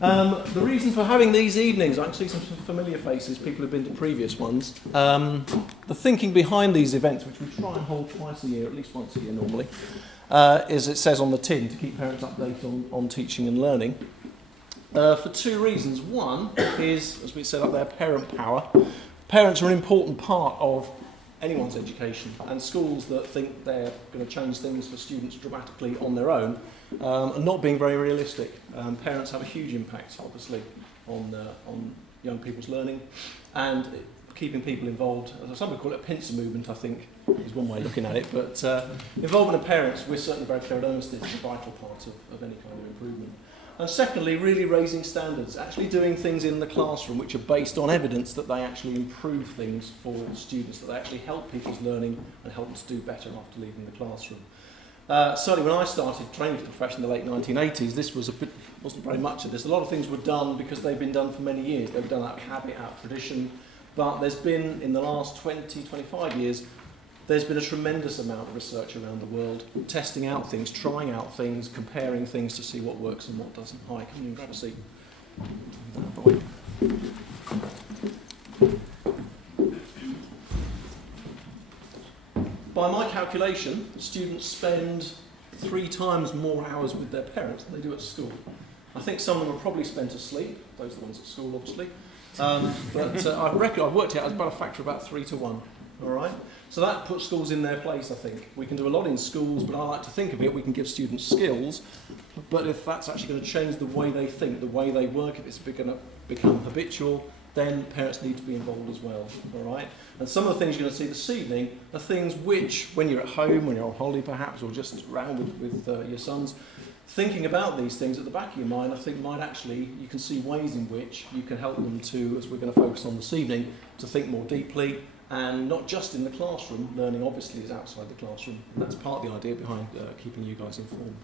The reason for having these evenings, I can see some familiar faces, people who've been to previous ones. The thinking behind these events, which we try and hold twice a year, at least once a year normally, is it says on the tin to keep parents updated on teaching and learning. For two reasons. One is, as we said up there, parent power. Parents are an important part of anyone's education, and schools that think they're going to change things for students dramatically on their own are not being very realistic. Parents have a huge impact, obviously, on young people's learning, and keeping people involved. Some would call it a pincer movement, I think, is one way of looking at it, but involvement of parents, we're certainly very clear at Ermysted, is a vital part of any kind of improvement. And secondly, really raising standards, actually doing things in the classroom which are based on evidence that they actually improve things for students, that they actually help people's learning and help them to do better after leaving the classroom. Certainly when I started training for the profession in the late 1980s, this wasn't very much of this. A lot of things were done because they've been done for many years. They've done out of habit, out of tradition. But there's been, in the last 20, 25 years, there's been a tremendous amount of research around the world, testing out things, trying out things, comparing things to see what works and what doesn't. Hi, come in and grab a seat. By my calculation, students spend 3 times more hours with their parents than they do at school. I think some of them are probably spent asleep, those are the ones at school obviously, but I've worked it out as about a factor of about 3 to 1. All right, so that puts schools in their place, I think. We can do a lot in schools, but I like to think of it, we can give students skills, but if that's actually going to change the way they think, the way they work, if it's going to become habitual, then parents need to be involved as well, all right? And some of the things you're going to see this evening are things which, when you're at home, when you're on holiday perhaps, or just around with your sons, thinking about these things at the back of your mind, I think might actually, you can see ways in which you can help them to, as we're going to focus on this evening, to think more deeply, and not just in the classroom. Learning obviously is outside the classroom, and that's part of the idea behind keeping you guys informed.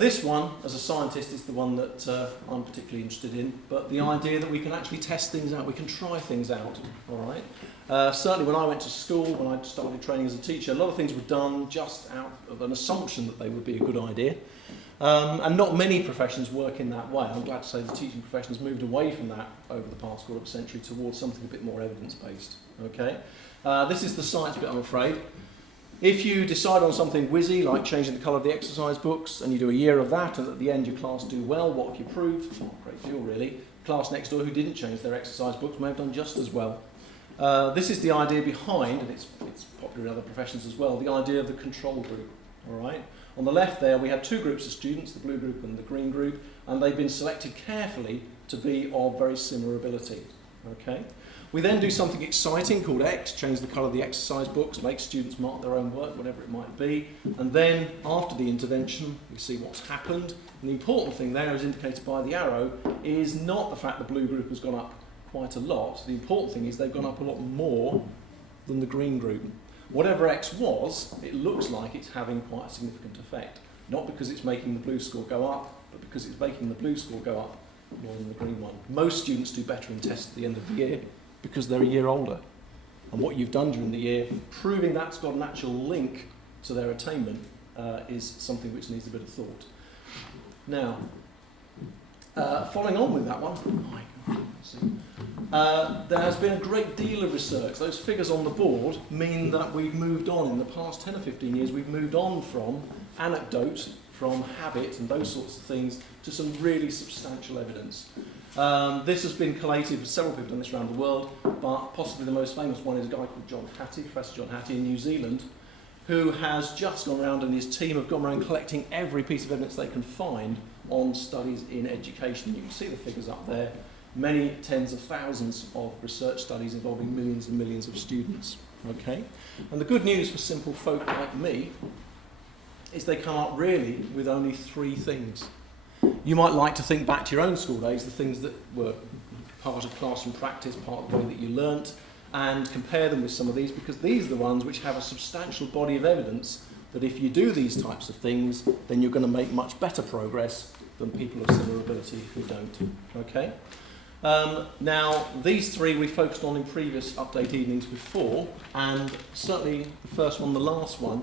This one, as a scientist, is the one that I'm particularly interested in, but the idea that we can actually test things out, we can try things out, all right? Certainly when I went to school, when I started training as a teacher, a lot of things were done just out of an assumption that they would be a good idea. And not many professions work in that way. I'm glad to say the teaching profession has moved away from that over the past quarter of a century towards something a bit more evidence-based. Okay? This is the science bit, I'm afraid. If you decide on something whizzy, like changing the colour of the exercise books, and you do a year of that, and at the end your class do well, what have you proved? Not a great deal, really. Class next door who didn't change their exercise books may have done just as well. This is the idea behind, and it's popular in other professions as well, the idea of the control group. All right? On the left there, we have 2 groups of students, the blue group and the green group, and they've been selected carefully to be of very similar ability. Okay? We then do something exciting called X, change the colour of the exercise books, make students mark their own work, whatever it might be, and then after the intervention, we see what's happened. And the important thing there, as indicated by the arrow, is not the fact the blue group has gone up quite a lot. The important thing is they've gone up a lot more than the green group. Whatever X was, it looks like it's having quite a significant effect. Not because it's making the blue score go up, but because it's making the blue score go up more than the green one. Most students do better in tests at the end of the year because they're a year older. And what you've done during the year, proving that's got an actual link to their attainment, is something which needs a bit of thought. Now, following on with that one, there has been a great deal of research. Those figures on the board mean that we've moved on. In the past 10 or 15 years, we've moved on from anecdote, from habit and those sorts of things, to some really substantial evidence. This has been collated with several people done this around the world, but possibly the most famous one is a guy called John Hattie, Professor John Hattie in New Zealand, who has just gone around, and his team have gone around collecting every piece of evidence they can find on studies in education. You can see the figures up there. Many tens of thousands of research studies involving millions and millions of students. Okay? And the good news for simple folk like me is they come up really with only 3 things. You might like to think back to your own school days, the things that were part of classroom practice, part of the way that you learnt, and compare them with some of these, because these are the ones which have a substantial body of evidence that if you do these types of things, then you're going to make much better progress than people of similar ability who don't. Okay? Now, these 3 we focused on in previous update evenings before, and certainly the first one, the last one,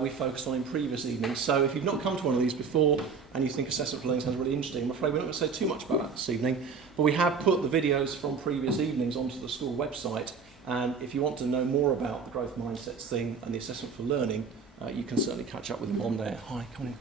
we focused on in previous evenings. So if you've not come to one of these before and you think assessment for learning sounds really interesting, I'm afraid we're not going to say too much about that this evening, but we have put the videos from previous evenings onto the school website, and if you want to know more about the growth mindsets thing and the assessment for learning, you can certainly catch up with them on there. Hi, come in.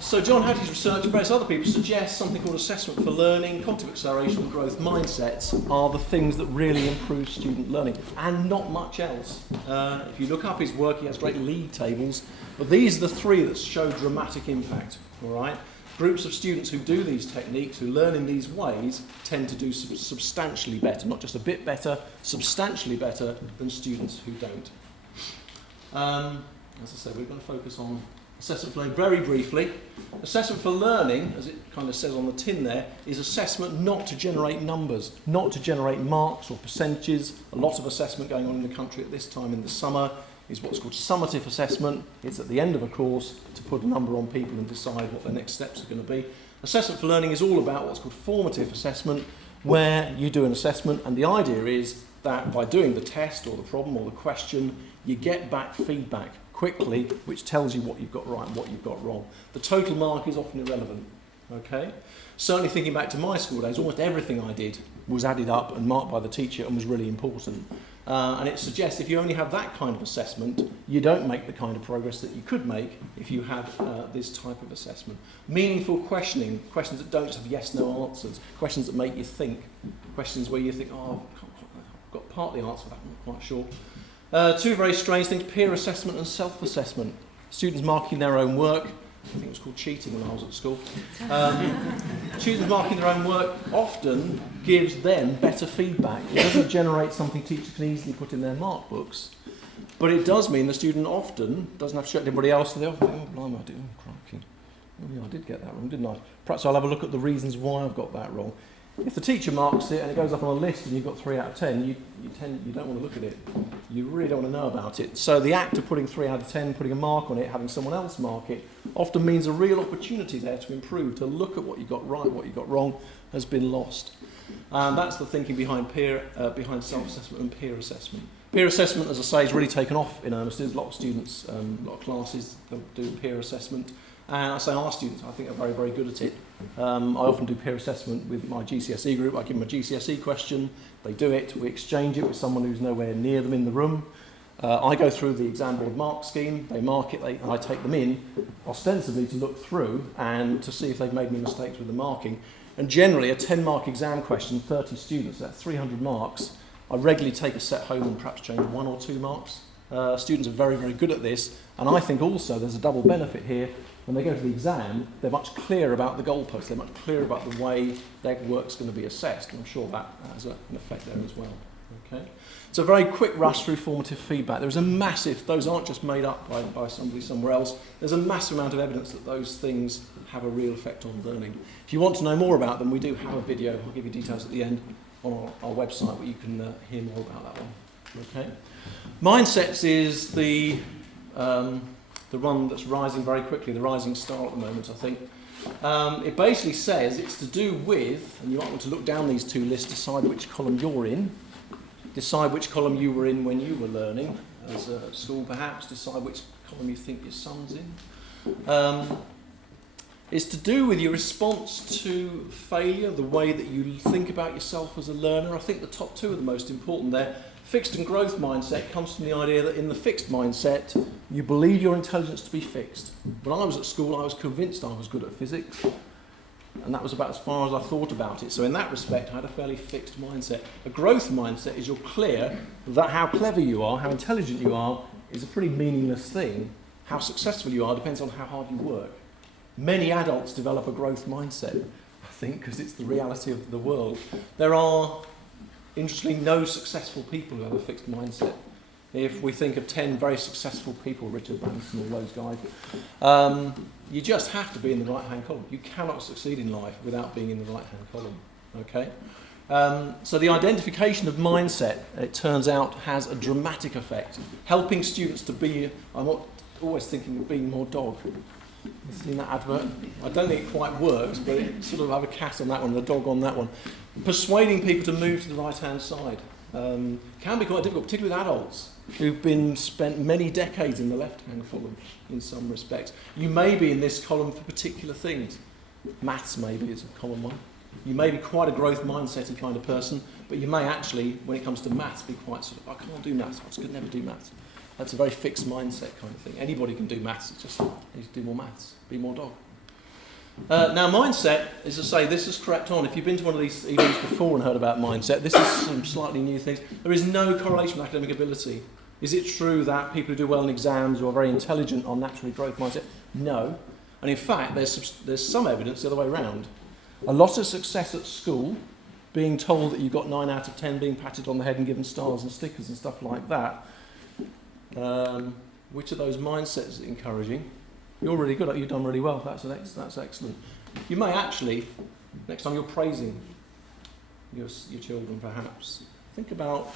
So John Hattie's research and various other people suggest something called assessment for learning, cognitive acceleration and growth mindsets are the things that really improve student learning, and not much else. If you look up his work, he has great league tables, but these are the three that show dramatic impact. All right? Groups of students who do these techniques, who learn in these ways, tend to do substantially better, not just a bit better, substantially better than students who don't. As I said, we're going to focus on assessment for learning very briefly. Assessment for learning, as it kind of says on the tin there, is assessment not to generate numbers, not to generate marks or percentages. A lot of assessment going on in the country at this time in the summer is what's called summative assessment. It's at the end of a course to put a number on people and decide what their next steps are going to be. Assessment for learning is all about what's called formative assessment, where you do an assessment, and the idea is that by doing the test or the problem or the question, you get back feedback quickly, which tells you what you've got right and what you've got wrong. The total mark is often irrelevant. Okay? Certainly thinking back to my school days, almost everything I did was added up and marked by the teacher and was really important. And it suggests if you only have that kind of assessment, you don't make the kind of progress that you could make if you had this type of assessment. Meaningful questioning, questions that don't just have yes-no answers, questions that make you think, questions where you think, oh, I've got part of the answer for that, I'm not quite sure. Two very strange things, peer assessment and self-assessment. Students marking their own work. I think it was called cheating when I was at school. Students marking their own work often gives them better feedback. It doesn't generate something teachers can easily put in their mark books. But it does mean the student often doesn't have to show it to anybody else, so they often think, oh, blimey, crikey. Oh, yeah, I did get that wrong, didn't I? Perhaps I'll have a look at the reasons why I've got that wrong. If the teacher marks it and it goes up on a list and you've got 3 out of 10, you don't want to look at it. You really don't want to know about it. So the act of putting 3 out of 10, putting a mark on it, having someone else mark it, often means a real opportunity there to improve, to look at what you got right, what you got wrong, has been lost. And that's the thinking behind behind self-assessment and peer assessment. Peer assessment, as I say, is really taken off in Ermysted. There's a lot of students, a lot of classes that do peer assessment. And I say our students, I think, are very, very good at it. I often do peer assessment with my GCSE group. I give them a GCSE question, they do it, we exchange it with someone who's nowhere near them in the room. I go through the exam board mark scheme, they mark it, and I take them in, ostensibly to look through and to see if they've made any mistakes with the marking. And generally, a 10-mark exam question, 30 students, that's 300 marks. I regularly take a set home and perhaps change 1 or 2 marks. Students are very, very good at this, and I think also there's a double benefit here. When they go to the exam, they're much clearer about the goalposts, they're much clearer about the way their work's going to be assessed, and I'm sure that has an effect there as well. Okay? It's a very quick rush through formative feedback. There's a massive, those aren't just made up by somebody somewhere else, there's a massive amount of evidence that those things have a real effect on learning. If you want to know more about them, we do have a video, I'll give you details at the end, on our website where you can hear more about that one. Okay? Mindsets is the one that's rising very quickly, the rising star at the moment, I think. It basically says it's to do with, and you might want to look down these 2 lists, decide which column you're in, decide which column you were in when you were learning, as a school perhaps, decide which column you think your son's in. It's to do with your response to failure, the way that you think about yourself as a learner. I think the top 2 are the most important there. Fixed and growth mindset comes from the idea that in the fixed mindset, you believe your intelligence to be fixed. When I was at school, I was convinced I was good at physics, and that was about as far as I thought about it. So in that respect, I had a fairly fixed mindset. A growth mindset is you're clear that how clever you are, how intelligent you are, is a pretty meaningless thing. How successful you are depends on how hard you work. Many adults develop a growth mindset, I think, because it's the reality of the world. There are, interestingly, no successful people who have a fixed mindset. If we think of 10 very successful people, Richard Branson, all those guys, you just have to be in the right-hand column. You cannot succeed in life without being in the right-hand column. Okay? So the identification of mindset, it turns out, has a dramatic effect, helping students to be, I'm always thinking of being more dog. You've seen that advert? I don't think it quite works, but it sort of have a cat on that one and a dog on that one. Persuading people to move to the right-hand side. can be quite difficult, particularly with adults who've been spent many decades in the left-hand column in some respects. You may be in this column for particular things. Maths maybe is a common one. You may be quite a growth mindset kind of person, but you may actually, when it comes to maths, be quite sort of, I can't do maths, I just could never do maths. That's a very fixed mindset kind of thing. Anybody can do maths, it's just, you need to do more maths, be more dog. Now mindset, as I say, this has crept on. If you've been to one of these evenings before and heard about mindset, this is some slightly new things. There is no correlation with academic ability. Is it true that people who do well in exams or are very intelligent are naturally growth mindset? No. And in fact, there's some evidence the other way around. A lot of success at school, being told that you've got 9 out of 10, being patted on the head and given stars and stickers and stuff like that. Which of those mindsets is encouraging? You're really good at it, you've done really well, that's excellent. You may actually, next time you're praising your children perhaps, think about,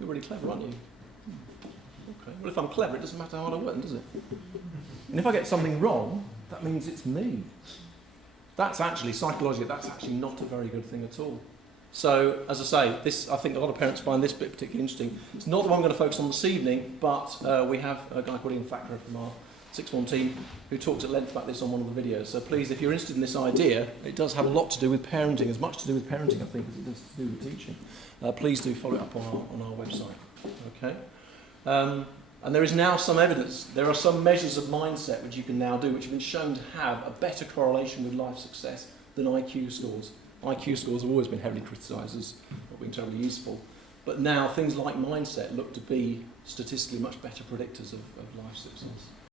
you're really clever, aren't you? Okay. Well, if I'm clever, it doesn't matter how hard I work, does it? And if I get something wrong, that means it's me. That's actually, psychologically, that's actually not a very good thing at all. So, as I say, this, I think a lot of parents find this bit particularly interesting. It's not the one I'm going to focus on this evening, but we have a guy called Ian Fackler from our sixth form team who talks at length about this on one of the videos. So please, if you're interested in this idea, it does have a lot to do with parenting, as much to do with parenting, I think, as it does to do with teaching. Please do follow it up on our website. Okay. And there is now some evidence, there are some measures of mindset which you can now do which have been shown to have a better correlation with life success than IQ scores. IQ scores have always been heavily criticised as not being terribly useful, but now things like mindset look to be statistically much better predictors of life success.